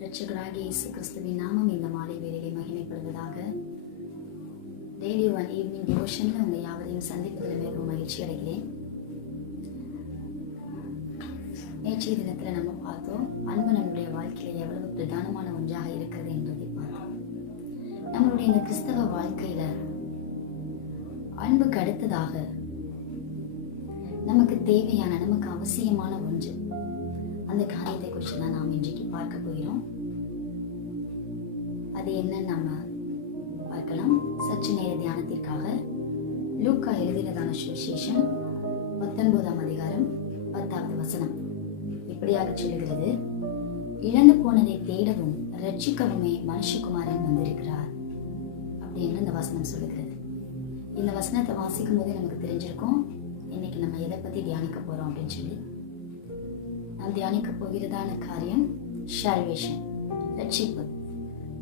இரட்சகராகிய இயேசு கிறிஸ்துவின் நாமம் இந்த மாலை வேளையிலே மகிமைப்படுவதாக. டெய்லி ஒன் ஈவினிங் டிவோஷனில் உங்கள் யாவரையும் சந்திப்பதில் மிகவும் மகிழ்ச்சி அடைகிறேன். நேற்றைய தினத்தில் நம்ம பார்த்தோம், அன்பு நம்முடைய வாழ்க்கையில் எவ்வளவு பிரதானமான ஒன்றாக இருக்கிறது என்பதை பார்த்தோம். நம்மளுடைய இந்த கிறிஸ்தவ வாழ்க்கையில அன்புக்கு அடுத்ததாக நமக்கு தேவையான, நமக்கு அவசியமான ஒன்று, அந்த காரியத்தை குறித்து தான் நாம் இன்றைக்கு பார்க்க போகிறோம். அது என்னன்னு நம்ம பார்க்கலாம். சற்று நேர தியானத்திற்காக லூக்கா எழுதினதான சுவிசேஷம் 19ஆம் அதிகாரம் 10வது வசனம் இப்படியாக சொல்லுகிறது: இழந்து போனதை தேடவும் ரட்சிக்கவுமே மனுஷகுமாரன் வந்திருக்கிறார் அப்படின்னு இந்த வசனம் சொல்லுகிறது. இந்த வசனத்தை வாசிக்கும் போதே நமக்கு தெரிஞ்சிருக்கும் இன்னைக்கு நம்ம எதை பத்தி தியானிக்க போறோம் அப்படின்னு சொல்லி. நாம் தியானிக்க போகிறதான காரியம் சால்வேஷன், ரட்சிப்பு.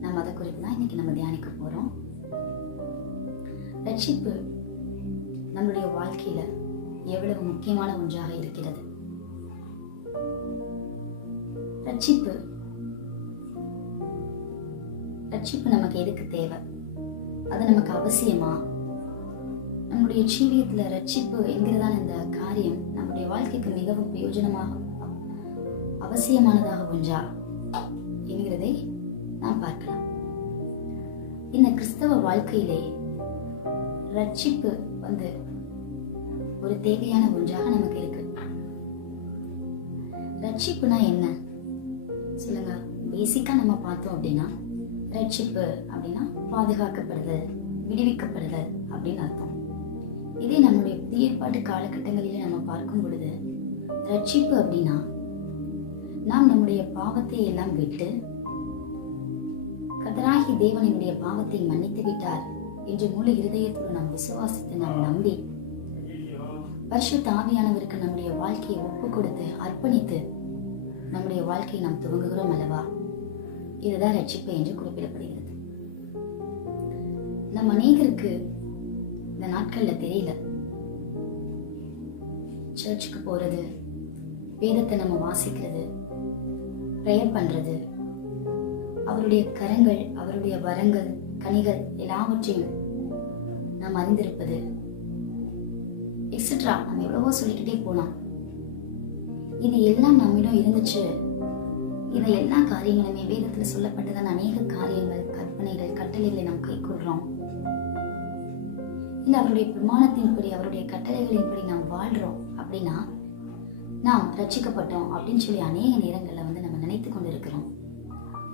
நம்ம அதை குறித்து தான் இன்னைக்கு நம்ம தியானிக்க போறோம். ரட்சிப்பு நம்மளுடைய வாழ்க்கையில எவ்வளவு முக்கியமான ஒன்றாக இருக்கிறது. ரட்சிப்பு நமக்கு எதுக்கு தேவை? அது நமக்கு அவசியமா? நம்முடைய ஜீவியத்துல ரட்சிப்பு என்கிறதான இந்த காரியம் நம்முடைய வாழ்க்கைக்கு மிகவும் பிரயோஜனமாக, அவசியமானதாக ஒன்றா என்கிறதை நாம் பார்க்கலாம். இந்த கிறிஸ்தவ வாழ்க்கையிலே ரட்சிப்பு ஒரு தேவையான ஒன்றாக நமக்கு இருக்கு. ரட்சிப்புனா என்ன சொல்லுங்க? பேசிக்கா நம்ம பார்த்தோம் அப்படின்னா, ரட்சிப்பு அப்படின்னா பாதுகாக்கப்படுதல், விடுவிக்கப்படுதல் அப்படின்னு அர்த்தம். இதே நம்முடைய புதிய ஏற்பாட்டு காலகட்டங்களிலே நம்ம பார்க்கும் பொழுது, ரட்சிப்பு அப்படின்னா நாம் நம்முடைய பாவத்தை எல்லாம் விட்டு, கர்த்தராகி தேவனுடைய பாவத்தை மன்னித்து விட்டார் என்று முழு இருதயத்தோடு நாம் விசுவாசித்து, நாம் நம்பி, பரிசுத்த ஆவியானவருக்கு நம்முடைய வாழ்க்கையை ஒப்பு கொடுத்து அர்ப்பணித்து நம்முடைய வாழ்க்கையை நாம் துவங்குகிறோம் அல்லவா? இதுதான் ரட்சிப்பு என்று குறிப்பிடப்படுகிறது. நம் அநேகருக்கு இந்த நாட்கள்ல தெரியல. சர்ச்சுக்கு போறது, வேதத்தை நம்ம வாசிக்கிறது, பிரேயர் பண்றது, அவருடைய கரங்கள், அவருடைய வரங்கள், கனிகள் எல்லாவற்றையும் நாம் அறிந்திருப்பது, எக்ஸெட்ரா நம்ம எவ்வளவோ சொல்லிக்கிட்டே போலாம். இது எல்லாம் நம்மிடம் இருந்துச்சு. இதை எல்லா காரியங்களுமே வேதத்துல சொல்லப்பட்டதான அநேக காரியங்கள், கற்பனைகள், கட்டளைகளை நாம் கை கொள்றோம். இல்ல அவருடைய பிரமாணத்தின்படி, அவருடைய கட்டளைகளின்படி நாம் வாழ்றோம் அப்படின்னா நாம் ரட்சிக்கப்பட்டோம் அப்படின்னு சொல்லி அநேக நேரங்கள்ல நம்ம நினைத்து கொண்டிருக்கிறோம்.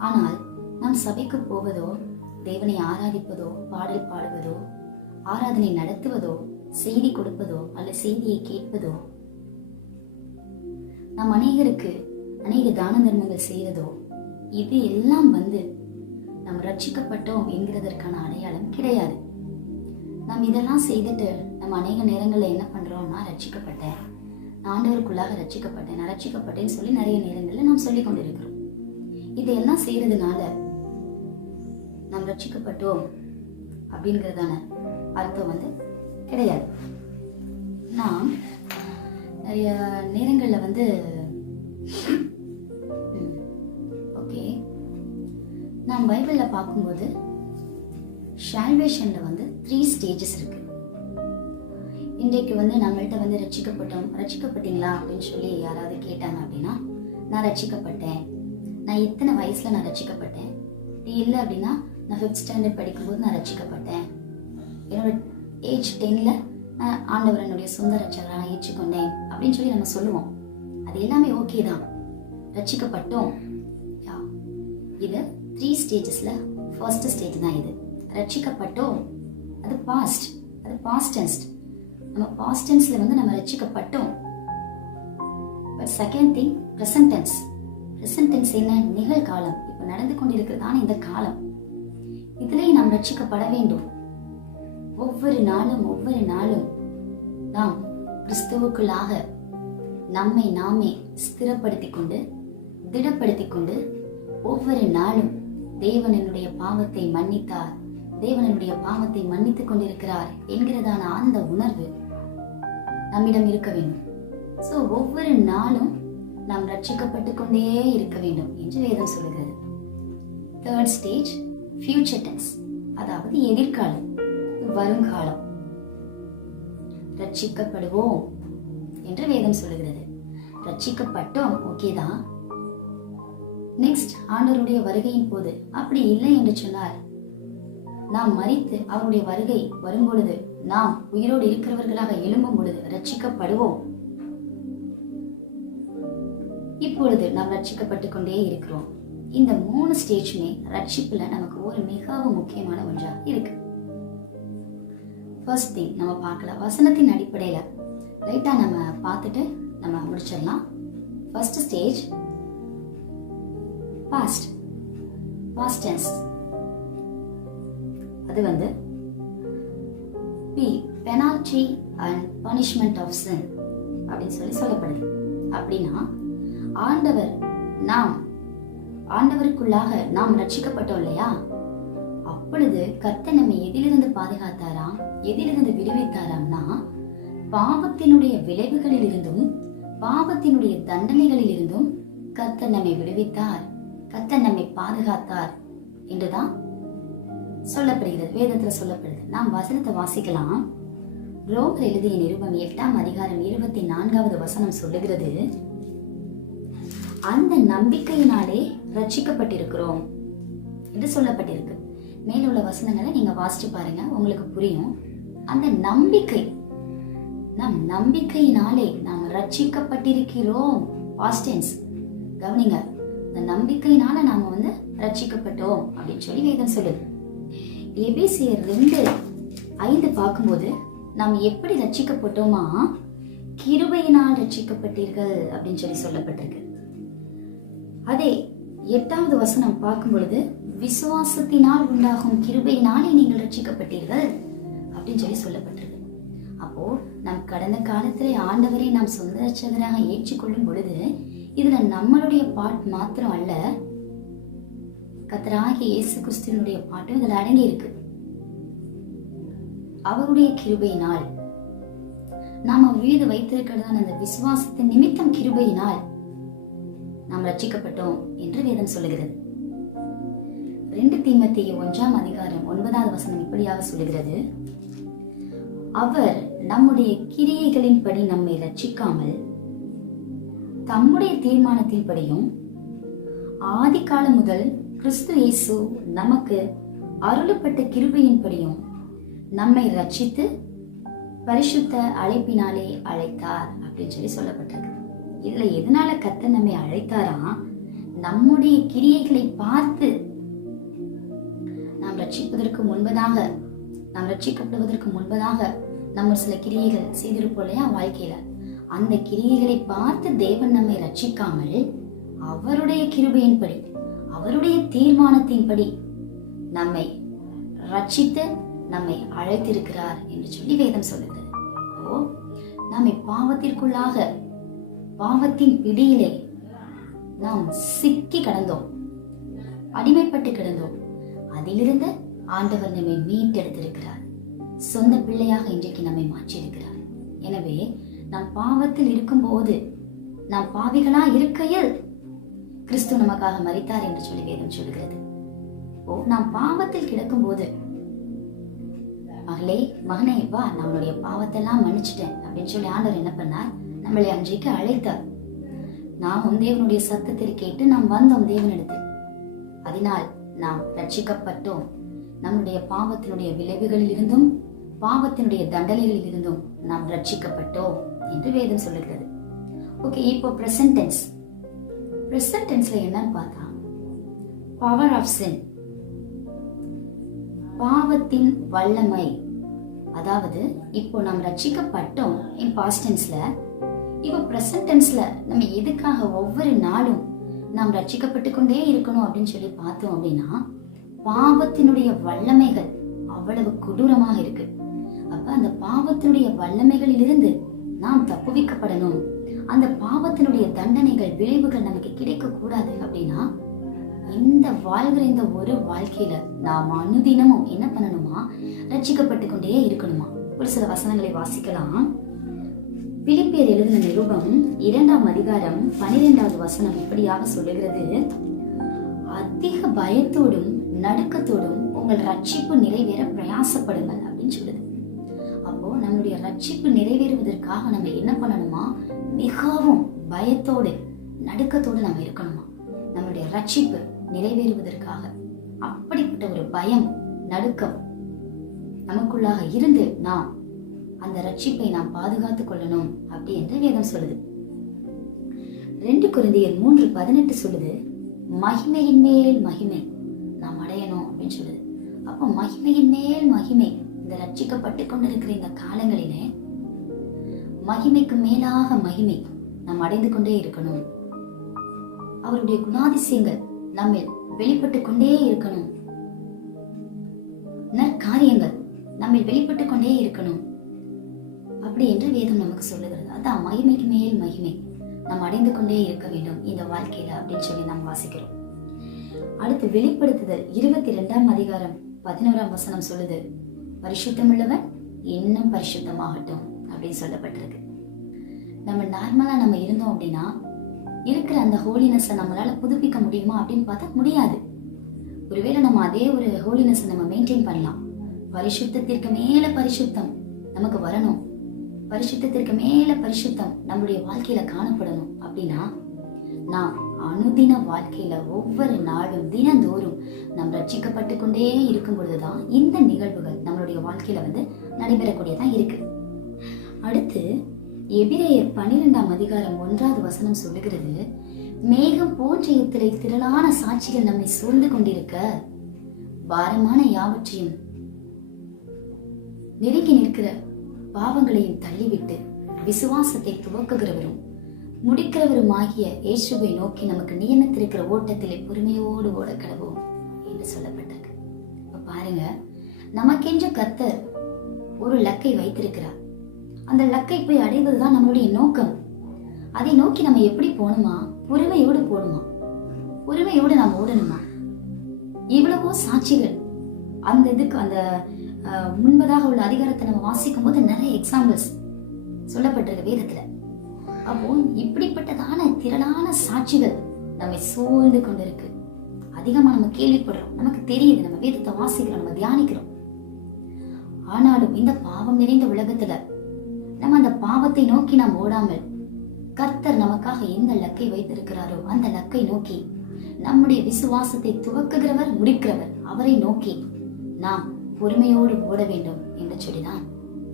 ஆனால் நாம் சபைக்கு போவதோ, தேவனை ஆராதிப்பதோ, பாடல் பாடுவதோ, ஆராதனை நடத்துவதோ, செய்தி கொடுப்பதோ அல்ல செய்தியை கேட்பதோ, நாம் அநேகருக்கு அநேக தான தர்மங்கள் செய்யறதோ, இது எல்லாம் நாம் ரட்சிக்கப்பட்டோம் என்கிறதற்கான அடையாளம் கிடையாது. நாம் இதெல்லாம் செய்துட்டு நம்ம அநேக நேரங்கள்ல என்ன பண்றோம்னா, ரட்சிக்கப்பட்டேன், நான் ஆண்டவருக்குள்ளாக ரட்சிக்கப்பட்டேன், நான் ரட்சிக்கப்பட்டேன்னு சொல்லி நிறைய நேரங்கள்ல நாம் சொல்லிக் கொண்டிருக்கிறோம். இதையெல்லாம் செய்யறதுனால நாம் ரட்சிக்கப்பட்டோம் அப்படிங்கிறதான அர்த்தம் கிடையாது. நாம் நிறைய நேரங்கள்ல ஓகே, நாம் பைபிள்ல பார்க்கும்போது சால்வேஷன்ல 3 ஸ்டேஜஸ் இருக்கு. இன்றைக்கு நம்மள்ட்ட ரட்சிக்கப்பட்டீங்களா அப்படின்னு சொல்லி யாராவது கேட்டாங்க அப்படின்னா, நான் ரட்சிக்கப்பட்டேன், நான் இத்தனை வயசுல நான் ரட்சிக்கப்பட்டேன், இல்லை அப்படின்னா நான் 5th ஸ்டாண்டர்ட் படிக்கும்போது நான் ரட்சிக்கப்பட்டேன், என்னோட ஏஜ் 10ல நான் ஆண்டவர் என்னுடைய சொந்த ரட்சகராக ஏற்றுக்கொண்டேன் அப்படின்னு சொல்லி நம்ம சொல்லுவோம். அது எல்லாமே ஓகே தான், ரட்சிக்கப்பட்டோம். இது 3 ஸ்டேஜஸ்ல ஃபர்ஸ்ட் ஸ்டேஜ் தான் இது. ரட்சிக்கப்பட்டோம் அது பாஸ்ட், அது பாஸ்ட் டென்ஸ். நம்ம பாஸ்ட் டென்ஸ்ல நம்ம ரட்சிக்கப்பட்டோம். But second thing present tense. Present tense என்ன? நிகழ்காலம், இப்ப நடந்து கொண்டிருக்கிறதான இந்த காலம். இதுலயே நாம் ரட்சிக்கப்பட வேண்டும். ஒவ்வொரு நாளும் நாம் கிறிஸ்துவுக்குள்ளாக நம்மை நாமே ஸ்திரப்படுத்திக் கொண்டு, திடப்படுத்திக் கொண்டு, ஒவ்வொரு நாளும் தேவன் என்னுடைய பாவத்தை மன்னித்தார், தேவன் என்னுடைய பாவத்தை மன்னித்துக் கொண்டிருக்கிறார் என்கிறதான அந்த உணர்வு நம்மிடம் இருக்க வேண்டும். ஸோ ஒவ்வொரு நாளும் நாம் ரட்சிக்கப்பட்டு கொண்டே இருக்க வேண்டும் என்று வேதம் சொல்லுகிறது. தேர்ட் ஸ்டேஜ் ஃபியூச்சர் டென்ஸ், அதாவது எதிர்காலம், வருங்காலம். ரட்சிக்கப்படுவோம் என்று வேதம் சொல்லுகிறது. ரட்சிக்கப்பட்டோம், ஓகே தான். நெக்ஸ்ட், ஆண்டவருடைய வருகையின் போது அப்படி இல்லை என்று சொன்னால், நாம் மரித்து அவருடைய வருகை வரும்பொழுது, நாம் உயிரோடு இருக்கிறவர்களாக எழும்பும் பொழுது ரட்சிக்கப்படுவோம். இப்பொழுது நாம் ரட்சிக்கப்பட்டு கொண்டே இருக்கிறோம். இந்த 3 ஸ்டேஜுமே ரட்சிப்புல நமக்கு ஒரு மிகவும் முக்கியமான ஒன்றா இருக்கு. ஃபர்ஸ்ட் திங் நம்ம பார்க்கலாம், வசனத்தின் அடிப்படையில ரைட்டா நம்ம பார்த்துட்டு நம்ம முடிச்சிடலாம். First stage past tense. அது வந்து penalty and punishment of sin அப்படின்னு சொல்லப்படுது. அப்படின்னா ஆண்டவருக்குள்ளாக நாம் ரட்சிக்கப்பட்டோம் இல்லையா, அப்பொழுது கர்த்தர் நம்மை எதிலிருந்து பாதுகாத்தாராம், எதிலிருந்து விடுவித்தாராம்னா, பாவத்தினுடைய விளைவுகளில் இருந்தும் பாவத்தினுடைய தண்டனைகளில் இருந்தும் கர்த்தர் நம்மை விடுவித்தார், கர்த்தர் நம்மை பாதுகாத்தார் என்றுதான் சொல்லப்படுகிறது, வேதத்துல சொல்லப்படுது. நாம் வசனத்தை வாசிக்கலாம். ரோமர் எழுதிய நிருபம் 8ஆம் அதிகாரம் 24வது வசனம் சொல்லுகிறது, அந்த நம்பிக்கையினாலே ரட்சிக்கப்பட்டிருக்கிறோம் என்று சொல்லப்பட்டிருக்கு. மேலுள்ள வசனங்களை நீங்க வாசிச்சு பாருங்க, உங்களுக்கு புரியும். அந்த நம்பிக்கை, நம் நம்பிக்கையினாலே நாம் ரட்சிக்கப்பட்டிருக்கிறோம். பாஸ்ட் டென்ஸ் கவனிங்க, இந்த நம்பிக்கையினால நாம ரட்சிக்கப்பட்டோம் அப்படின்னு சொல்லி வேதம் சொல்லுது. எபேசியர் 2:5 பார்க்கும்போது நாம் எப்படி ரட்சிக்கப்பட்டோமா, கிருபையினால் ரட்சிக்கப்பட்டீர்கள் அப்படின்னு சொல்லி சொல்லப்பட்டிருக்கு. அதே 8வது வசனம் பார்க்கும் பொழுது, விசுவாசத்தினால் உண்டாகும் கிருபையினாலே நீங்கள் ரட்சிக்கப்பட்டீர்கள் அப்படின்னு சொல்லி சொல்லப்பட்டிருக்கு. அப்போ நம் கடந்த காலத்திலே ஆண்டவரை நாம் சொந்த ரட்சகராக ஏற்றுக்கொள்ளும் பொழுது இதுல நம்மளுடைய பாட் மாத்திரம் அல்ல, கர்த்தராகிய இயேசு கிறிஸ்துவினுடைய பாட்டும் இதுல அடங்கி இருக்கு. அவருடைய கிருபையினால் நாம வீடு வைத்திருக்கிறதான அந்த விசுவாசத்தின் நிமித்தம் கிருபையினால் நாம் ரட்சிக்கப்பட்டோம் என்று வேதம் சொல்லுகிறது. 2 தீமோத்தேயு 1ஆம் அதிகாரம் 9வது வசனம் இப்படியாக சொல்லுகிறது, அவர் நம்முடைய கிரியைகளின்படி நம்மை ரட்சிக்காமல் தம்முடைய தீர்மானத்தின்படியும் ஆதி காலம் முதல் கிறிஸ்து இயேசு நமக்கு அருளப்பட்ட கிருபையின்படியும் நம்மை ரட்சித்து பரிசுத்த அழைப்பினாலே அழைத்தார் அப்படின்னு சொல்லி சொல்லப்பட்டிருக்கு. இதுல எதனால கர்த்தர் நம்மை அழைத்தாரா, நம்முடைய கிரியைகளை பார்த்து நாம் ரட்சிக்கப்படுவதற்கு முன்பதாக நம்ம சில கிரியைகள் செய்திருப்போம் இல்லையா வாழ்க்கையில, அந்த கிரியைகளை பார்த்து தேவன் நம்மை ரட்சிக்காமல் அவருடைய கிருபையின்படி அவருடைய தீர்மானத்தின்படி நம்மை ரட்சித்து நம்மை அழைத்திருக்கிறார் என்று சொல்லி வேதம் சொல்லுகிறது. நம்மை பாவத்திற்குள்ளாக, பாவத்தின் பிடியிலே நாம் சிக்கி கிடந்தோம், அடிமைப்பட்டு கிடந்தோம். அதிலிருந்து ஆண்டவர் நம்மை மீட்டெடுத்திருக்கிறார், சொந்த பிள்ளையாக இன்றைக்கு நம்மை மாற்றியிருக்கிறார். எனவே நாம் பாவத்தில் இருக்கும் போது, நாம் பாவிகளா இருக்கையில் கிறிஸ்து நமக்காக மரித்தார் என்று சொல்லி வேதம் சொல்லுகிறது. நாம் பாவத்தில் கிடக்கும் போது, மகனே வா, நம்மளுடைய பாவத்தெல்லாம் மன்னிச்சிட்டேன் அப்படின்னு சொல்லி ஆண்டவர் என்ன பண்ணார், நம்மளை அன்றைக்கு அழைத்தார். நாமும் தேவனுடைய சத்தத்தை கேட்டு நாம் வந்தோம் தேவனிடத்தில். அதனால் நாம் ரட்சிக்கப்பட்டோம். நம்முடைய பாவத்தினுடைய விளைவுகளில் இருந்தும் பாவத்தினுடைய தண்டனைகளில் இருந்தும் நாம் ரட்சிக்கப்பட்டோம் என்று வேதம் சொல்லுகிறது. ஓகே, இப்போ பிரசன்ட் டென்ஸ். பிரசன்ட் டென்ஸ்ல என்னன்னு பார்த்தா, பவர் ஆஃப் சின், பாவத்தின் வல்லமை. அதாவது இப்போ நாம் ரட்சிக்கப்பட்டோம் இன் பாஸ்ட் டென்ஸ்ல. இப்போ பிரசன்ட் டென்ஸ்ல நம்ம எதுக்காக ஒவ்வொரு நாளும் நாம் ரட்சிக்கப்பட்டு கொண்டே இருக்கணும் அப்படின்னு சொல்லி பார்த்தோம் அப்படின்னா, பாவத்தினுடைய வல்லமைகள் அவ்வளவு கொடூரமாக இருக்கு. அப்ப அந்த பாவத்தினுடைய வல்லமைகளில் இருந்து நாம் தப்புவிக்கப்படணும். அந்த பாவத்தினுடைய தண்டனைகள், விளைவுகள் நமக்கு கிடைக்க கூடாது அப்படின்னா, இந்த வாழ்கிற இந்த ஒரு வாழ்க்கையில நாம் அனுதினமும் என்ன பண்ணணுமா, ரட்சிக்கப்பட்டு கொண்டே இருக்கணுமா. ஒரு சில வசனங்களை வாசிக்கலாம். பிலிப்பியர் எழுதின நிருபம் 2ஆம் அதிகாரம் 12வது வசனம் இப்படியாக சொல்லுகிறது, அதிக பயத்தோடும் நடுக்கத்தோடும் உங்கள் ரட்சிப்பு நிறைவேற பிரயாசப்படுங்கள் அப்படின்னு சொல்லுது. அப்போ நம்மளுடைய ரட்சிப்பு நிறைவேறுவதற்காக நம்ம என்ன பண்ணணுமா, மிகவும் பயத்தோடு நடுக்கத்தோடு நம்ம இருக்கணுமா. நம்மளுடைய ரட்சிப்பு நிறைவேறுவதற்காக அப்படிப்பட்ட ஒரு பயம் நடுக்கம் நமக்குள்ளாக இருந்து நாம் அந்த ரட்சிப்பை நாம் பாதுகாத்துக் கொள்ளணும் அப்படி என்று வேதம் சொல்லுது. 2 கொரிந்தியர் 3:18 சொல்லுது, மகிமையின் மேல் மகிமை நாம் அடையணும் அப்படின்னு சொல்லுது. அப்போ மகிமையின் மேல் மகிமை, இந்த ரட்சிக்கப்பட்டு கொண்டிருக்கிற இந்த காலங்களிலே மகிமைக்கு மேலாக மகிமை நாம் அடைந்து கொண்டே இருக்கணும். அவருடைய குணாதிசயங்கள் நம்ம வெளிப்பட்டு கொண்டே இருக்கணும். நற்காரியங்கள் நம்ம வெளிப்பட்டு கொண்டே இருக்கணும் அப்படி என்று வேதம் நமக்கு சொல்லுகிறது. அதான் மகிமைக்கு மேல் மகிமை நாம் அடைந்து கொண்டே இருக்க வேண்டும் இந்த வாழ்க்கையில அப்படின்னு சொல்லி நாம் வாசிக்கிறோம். அடுத்து வெளிப்படுத்துதல் 22ஆம் அதிகாரம் 11ஆம் வசனம் சொல்லுது, பரிசுத்தமுள்ளவன் இன்னும் பரிசுத்தமாகட்டும் அப்படின்னு சொல்லப்பட்டிருக்கு. நம்ம நார்மலா நம்ம இருந்தோம் அப்படின்னா இருக்கிற அந்த ஹோலினஸை நம்மளால புதுப்பிக்க முடியுமா அப்படின்னு பார்த்தா முடியாது. ஒருவேளை நம்ம அதே ஒரு ஹோலினஸை நம்ம மெயின்டைன் பண்ணலாம். பரிசுத்தத்திற்கு மேல பரிசுத்தம் நமக்கு வரணும், பரிசுத்தத்திற்கு மேல பரிசுத்தம் நம்முடைய வாழ்க்கையில காணப்படணும் அப்படின்னா நாம் அனுதின வாழ்க்கையில ஒவ்வொரு நாளும் தினந்தோறும் நாம் ரட்சிக்கப்பட்டு கொண்டே இருக்கும் பொழுதுதான் இந்த நிகழ்வுகள் நம்மளுடைய வாழ்க்கையில நடைபெறக்கூடியதா இருக்கு. அடுத்து எபிரேயர் 12ஆம் அதிகாரம் 1வது வசனம் சொல்லுகிறது, மேகம் போன்ற இத்தனை திரளான சாட்சிகள் நம்மை சூழ்ந்து கொண்டிருக்க பாரமான யாவற்றையும் நெருங்கி நிற்கிற பாவங்களையும் தள்ளிவிட்டு விசுவாசத்தை துவக்குகிறவரும் முடிக்கிறவரும் ஆகிய இயேசுவை நோக்கி நமக்கு நியமித்திருக்கிற ஓட்டத்திலே பொறுமையோடு ஓட கடவோம் என்று சொல்லப்பட்டிருக்கு. இப்ப பாருங்க, நமக்கென்று கர்த்தர் ஒரு லக்கை வைத்திருக்கிறார். அந்த லக்கை போய் அடைவதுதான் நம்மளுடைய நோக்கம். அதை நோக்கி நம்ம எப்படி போகணுமா, பொறுமையோடு போகணுமா, பொறுமையோடு நாம் ஓடணுமா. இவ்வளவோ சாட்சிகள் அந்த இதுக்கு அந்த முன்பதாக உள்ள அதிகாரத்தை நம்ம வாசிக்கும் போது நிறைய எக்ஸாம்பிள்ஸ் சொல்லப்பட்டிருக்கு வேதத்துல. அப்போ இப்படிப்பட்டதான திரளான சாட்சிகள் நம்மை சூழ்ந்து கொண்டிருக்கு. அதிகமா நம்ம கேள்விப்படுறோம், நமக்கு தெரியுது, நம்ம வேதத்தை வாசிக்கிறோம், நம்ம தியானிக்கிறோம். ஆனாலும் இந்த பாவம் நிறைந்த உலகத்துல நம்ம அந்த பாவத்தை நோக்கி நாம் ஓடாமல் கர்த்தர் நமக்காக எந்த லக்கை வைத்திருக்கிறாரோ அந்த லக்கை நோக்கி, நம்முடைய விசுவாசத்தை துவக்குகிறவர் முடிக்கிறவர் அவரை நோக்கி நாம் பொறுமையோடு ஓட வேண்டும் என்று சொல்லிதான்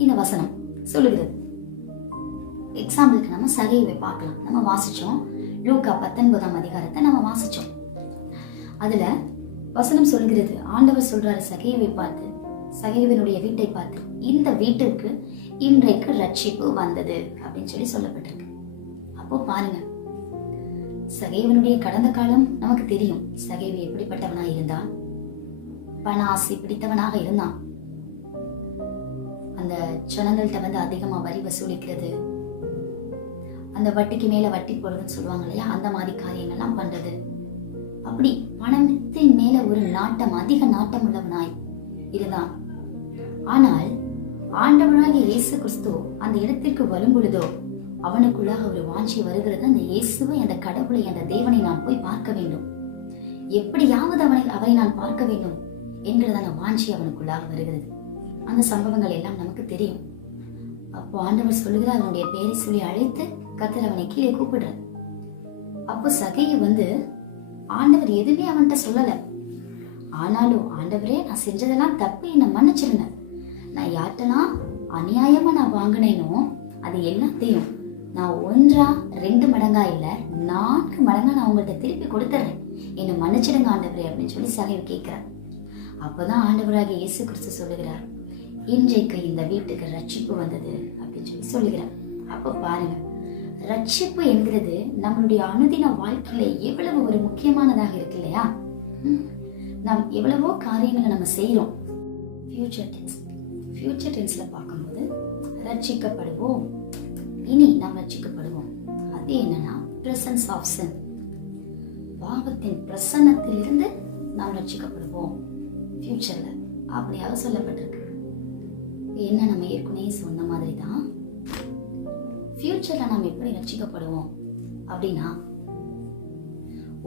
இந்த வசனம் சொல்லுகிறது. எக்ஸாம்பிளுக்கு நம்ம சகைவை பார்க்கலாம். நம்ம வாசிச்சோம் லூக்கா 19ஆம் அதிகாரத்தை நம்ம வாசிச்சோம். அதுல வசனம் சொல்லுகிறது, ஆண்டவர் சொல்றாரு சகைவை பார்த்து, சகைவனுடைய வீட்டை பார்த்து, இந்த வீட்டிற்கு இன்றைக்கு ரட்சிப்பு வந்தது அப்படின்னு சொல்லி சொல்லப்பட்டிருக்கு. அப்போ பாருங்க, சகைவனுடைய கடந்த காலம் நமக்கு தெரியும். சகைவு எப்படிப்பட்டவனா இருந்தான், பண ஆசை பிடித்தவனாக இருந்தான். அந்த ஜனங்கள்கிட்ட அதிகமா வரி வசூலிக்கிறது, அந்த வட்டிக்கு மேல வட்டி போடுறதுன்னு சொல்லுவாங்க இல்லையா, அந்த மாதிரி காரியங்கள்லாம் பண்றது. அப்படி பணத்தின் மேல ஒரு நாட்டம், அதிக நாட்டம் உள்ளவனாய் இருந்தான். ஆனால் ஆண்டவனாகிய இயேசு கிறிஸ்து அந்த இடத்திற்கு வரும் பொழுதோ அவனுக்குள்ளாக ஒரு வாஞ்சி வருகிறது, அந்த இயேசுவை, அந்த கடவுளை, அந்த தேவனை நான் போய் பார்க்க வேண்டும், எப்படியாவது அவரை நான் பார்க்க வேண்டும் என்கிறதான வாஞ்சி அவனுக்குள்ளாக வருகிறது. அந்த சம்பவங்கள் எல்லாம் நமக்கு தெரியும். அப்போ ஆண்டவர் சொல்லுகிறார், அவனுடைய பேரை சொல்லி அழைத்து கர்த்தர் அவனை கீழே கூப்பிடுறார். அப்போ சகையை ஆண்டவர் எதுவுமே அவன்கிட்ட சொல்லல. ஆனாலும் ஆண்டவரே, நான் செஞ்சதெல்லாம் தப்பு, என்னை மன்னிச்சிருங்க, நான் யார்ட்டெல்லாம் அநியாயமா நான் வாங்கினேனோ அது எல்லாத்தையும் நான் 1-2 மடங்கா இல்ல 4 மடங்கா நான் உங்கள்கிட்ட திருப்பி கொடுத்துறேன், என்னை மன்னிச்சிடுங்க ஆண்டவரே அப்படின்னு சொல்லி சகையை கேட்கிறார். அப்பதான் ஆண்டவராகிய இயேசு கிறிஸ்து சொல்லுகிறார், இன்றைக்கு இந்த வீட்டுக்கு ரட்சிப்பு வந்தது அப்படின்னு சொல்லி சொல்லுகிறார். அப்ப பாருங்க, ரட்சிப்பு என்கிறது நம்மளுடைய அனுதின வாழ்க்கையில எவ்வளவு ஒரு முக்கியமானதாக இருக்கு இல்லையா. நாம் எவ்வளவோ காரியங்களை நம்ம செய்யறோம். ஃபியூச்சர் டென்ஸ்ல பார்க்கும்போது ரட்சிக்கப்படுவோம், இனி நாம் ரட்சிக்கப்படுவோம். அது என்னன்னா பிரசன்ஸ் ஆஃப் சின், பாவத்தின் பிரசன்னத்திலிருந்து நாம் ரட்சிக்கப்படுவோம் ஃபியூச்சர்ல அப்படியாக சொல்லப்பட்டிருக்கு. என்ன நம்ம ஏற்கனவே சொன்ன மாதிரி தான் ஃபியூச்சர்ல நாம் எப்படி ரட்சிக்கப்படுவோம் அப்படின்னா,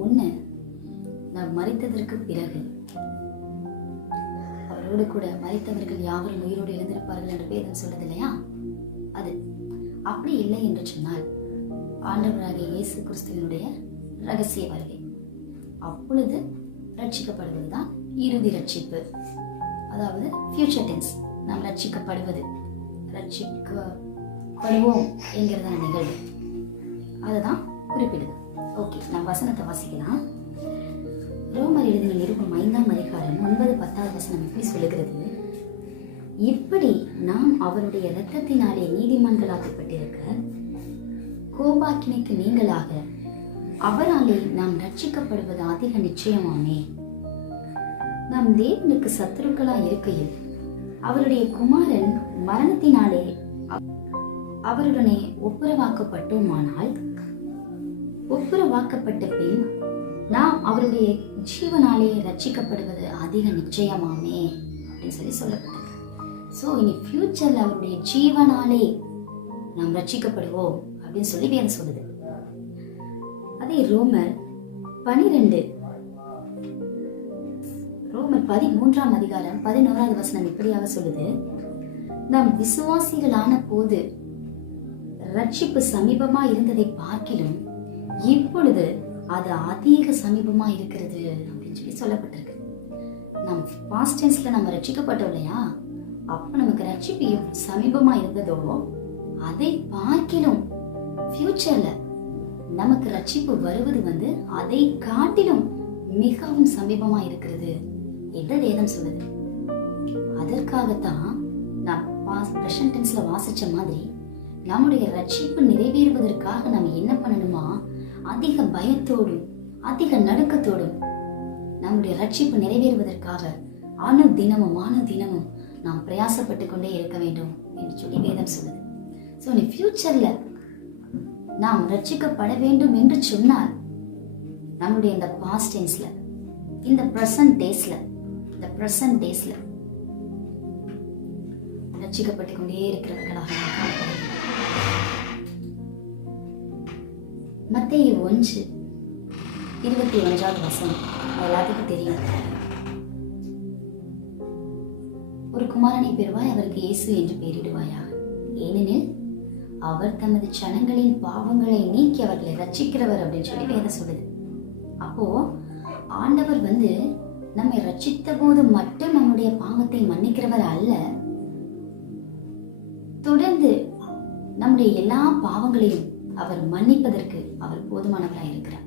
ஒண்ணு, நாம் மரித்ததற்கு பிறகு அவரோடு கூட மரித்தவர்கள் யாவரும் உயிரோடு எழுந்திருப்பார்கள் என்று வேதம் சொல்லுது இல்லையா? அது அப்படி இல்லை என்று சொன்னால் ஆண்டவராகிய இயேசு கிறிஸ்துவினுடைய ரகசிய வருகை, அப்பொழுது ரட்சிக்கப்படுவதுதான் இறுதி ரட்சிப்பு. அதாவது ஃபியூச்சர் டென்ஸ், நாம் ரட்சிக்கப்படுவது, ரட்சிக்கப்படுவோம் என்கிறதான நிகழ்வு அதுதான் குறிப்பிடுது. ஓகே, நாம் வசனத்தை வாசிக்கலாம். ரோமர் எழுதின நிருபம் 5ஆம் அதிகாரம் 9-10 வசனம் எப்படி சொல்லுகிறது? இப்படி நாம் அவருடைய இரத்தத்தினாலே நீதிமான்களாக்கப்பட்டிருக்க கோபாக்கினைக்கு நீங்களாக அவராலே நாம் ரட்சிக்கப்படுவது அதிக நிச்சயமாமே. நாம் தேவனுக்கு சத்துருக்களா இருக்கையில் அவருடைய குமாரன் மரணத்தினாலே அவருடனே ஒப்புரவாக்கப்பட்டோமானால், ஒப்புரவாக்கப்பட்ட பின் நாம் அவருடைய ஜீவனாலே ரட்சிக்கப்படுவது அதிக நிச்சயமாமே அப்படின்னு சொல்லப்பட்டது. ஸோ இனி ஃபியூச்சர்ல அவருடைய ஜீவனாலே நாம் ரட்சிக்கப்படுவோம் அப்படின்னு சொல்லி வேதம் சொல்லுது. அதே ரோமர் 13ஆம் அதிகாரம் 11வது வசனம் இப்படியாக சொல்லுது: நாம் விசுவாசிகளான போது ரட்சிப்பு சமீபமா இருந்ததை பார்க்கிலும் இப்பொழுது அது அதிக சமீபமா இருக்கிறது அப்படின்னு சொல்லி சொல்லப்பட்டிருக்கு. நம் பாஸ்ட் டென்ஸ்ல நம்ம ரட்சிக்கப்பட்டோம் இல்லையா? அப்ப நமக்கு ரட்சிப்பு சமீபமா இருந்ததோ அதை பார்க்கிலும் ஃபியூச்சர்ல நமக்கு ரட்சிப்பு வருவது அதை காட்டிலும் மிகவும் சமீபமா இருக்கிறது என்று வேதம் சொல்லுது. அதற்காகத்தான் நாம் பிரசன்ட் டென்ஸ்ல வாசிச்ச மாதிரி நம்முடைய ரட்சிப்பு நிறைவேறுவதற்காக நாம் என்ன பண்ணணுமா, அதிக பயத்தோடும் அதிக நடுக்கத்தோடும் நம்முடைய ரட்சிப்பு நிறைவேறுவதற்காக அணு தினமும் நாம் பிரயாசப்பட்டு கொண்டே இருக்க வேண்டும் என்று சொல்லி வேதம் சொல்லுது. ஸோ நீ ஃபியூச்சர்ல நாம் ரட்சிக்கப்பட வேண்டும் என்று சொன்னால் நம்முடைய இந்த பாஸ்ட் டென்ஸ்ல, இந்த பிரசன்ட் டேஸ்ல ரட்சிக்கப்பட்டு கொண்டே இருக்கிறவர்களாக மத்தேயு 1:21 வசனம் எல்லாத்துக்கும் தெரியும். ஒரு குமாரனை பெறுவாய், அவருக்கு இயேசு என்று பெயரிடுவாயாக, ஏனெனில் அவர் தமது ஜனங்களின் பாவங்களை நீக்கி அவர்களை ரட்சிக்கிறவர் அப்படின்னு சொல்லி வேதம் சொல்லுது. அப்போ ஆண்டவர் நம்மை ரட்சித்த போது மட்டும் நம்முடைய பாவத்தை மன்னிக்கிறவர் அல்ல, தொடர்ந்து நம்முடைய எல்லா பாவங்களையும் அவர் மன்னிப்பதற்கு அவர் போதுமானவராய் இருக்கிறார்.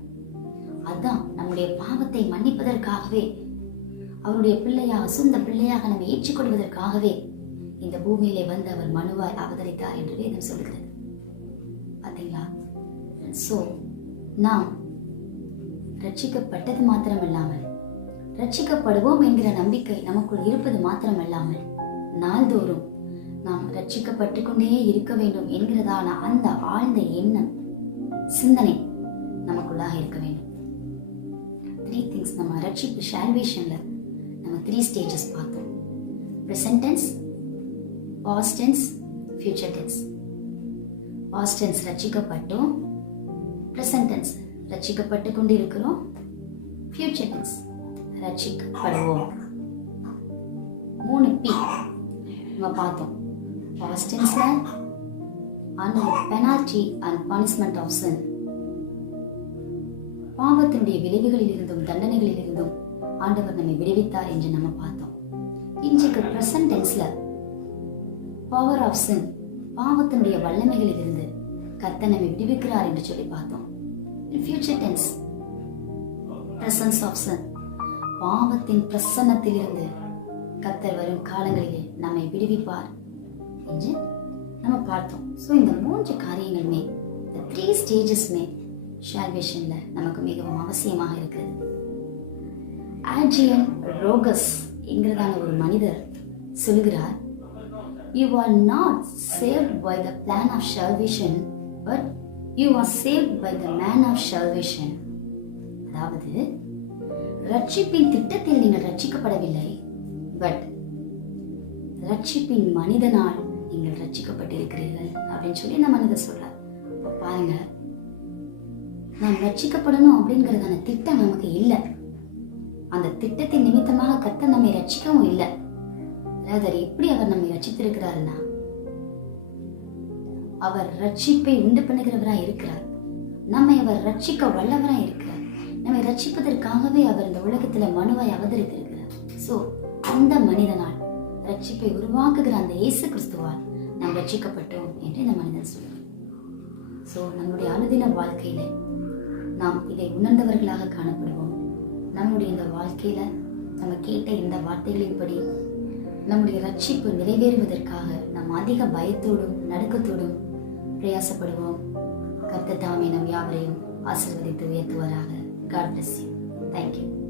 அதான் நம்முடைய பாவத்தை மன்னிப்பதற்காகவே, அவருடைய பிள்ளையாக, சொந்த பிள்ளையாக நம்ம ஏற்றுக்கொள்வதற்காகவே இந்த பூமியிலே அவர் மனுவாய் அவதரித்தார் என்று வேதம் சொல்கிறது. பார்த்தீங்களா? சோ நாம் ரட்சிக்கப்பட்டது மாத்திரமல்லாமல், ரட்சிக்கப்படுவோம் என்கிற நம்பிக்கை நமக்குள் இருப்பது மாத்திரமல்லாமல், நாள்தோறும் நாம் ரட்சிக்கப்பட்டு கொண்டே இருக்க வேண்டும் என்கிறதான அந்த ஆழ்ந்த எண்ணம், சிந்தனை நமக்குள்ளாக இருக்க வேண்டும். 3 things நம்ம ரட்சிப்பு சால்வேஷன்ல நம்ம 3 stages பார்த்தோம். present tense, past tense, future tense. past tense ரட்சிக்கப்பட்டோம், present tense ரட்சிக்கப்பட்டு கொண்டு இருக்கிறோம், future tense ரட்சிக்கப்படுவோம். 3 P நம்ம பார்த்தோம். past tenseல under the penalty and punishment of sin, பாவத்தினுடைய விளைவுகளில் இருந்தும் தண்டனைகளில் இருந்தும் ஆண்டவர் நம்மை விடுவித்தார் என்று நம்ம பார்த்தோம். இன்றைக்கு பிரசன்ட் டென்ஸ்ல பவர் ஆஃப் சின், பாவத்தினுடைய வல்லமைகளில் இருந்து கர்த்தர் நம்மை விடுவிக்கிறார் என்று சொல்லி பார்த்தோம். Future tense presence of sin, பாவத்தின் பிரசன்னத்தில் இருந்து கர்த்தர் வரும் காலங்களிலே நம்மை விடுவிப்பார் என்று நம்ம பார்த்தோம். ஸோ இந்த 3 காரியங்களுமே, இந்த 3 ஸ்டேஜஸ்மே சால்வேஷன்ல நமக்கு மிகவும் அவசியமாக இருக்கிறது. ஆட்ரியன் ரோகஸ் என்கிறதான ஒரு மனிதர் சொல்கிறார், you are not saved by the plan of salvation, but you are saved by the man of salvation. அதாவது ரட்சிப்பின் திட்டத்தில் நீங்கள் ரட்சிக்கப்படவில்லை, பட் ரட்சிப்பின் மனிதனால் நீங்கள் ரட்சிக்கப்பட்டிருக்கிறீர்கள் அப்படின்னு சொல்லி இந்த மனிதர் சொல்றார். பாருங்க, நாம் ரட்சிக்கப்படணும் அப்படிங்கிறதான திட்டம் நமக்கு இல்லை. அந்த திட்டத்தின் நிமித்தமாக கர்த்தர் நம்மை ரட்சிக்கவும் இல்லை. அதாவது எப்படி அவர் நம்மை ரட்சித்திருக்கிறாருன்னா, அவர் ரட்சிப்பை உண்டு பண்ணுகிறவராய் இருக்கிறார். நம்மை அவர் ரட்சிக்க வல்லவராய் இருக்கிறார். நம்மை ரட்சிப்பதற்காகவே அவர் இந்த உலகத்துல மனுவாய் அவதரித்திருக்கிறார். சோ அந்த மனிதனால் ரட்சிப்பை உருவாக்குகிற அந்த இயேசு கிறிஸ்துவால் நாம் ரட்சிக்கப்பட்டோம் என்று இந்த மனிதன் சொல்லுவார். சோ நம்முடைய அனுதின வாழ்க்கையில நாம் இதை உணர்ந்தவர்களாக காணப்படுவோம். நம்முடைய இந்த வாழ்க்கையில நம்ம கேட்ட இந்த வார்த்தைகளின்படி நம்முடைய ரட்சிப்பு நிறைவேறுவதற்காக நாம் அதிக பயத்தோடும் நடுக்கத்தோடும் பிரயாசப்படுவோம். கர்த்தர் தாமே நம் யாவரையும் ஆசீர்வதித்து உயர்த்துவாராக. God bless you. Thank you.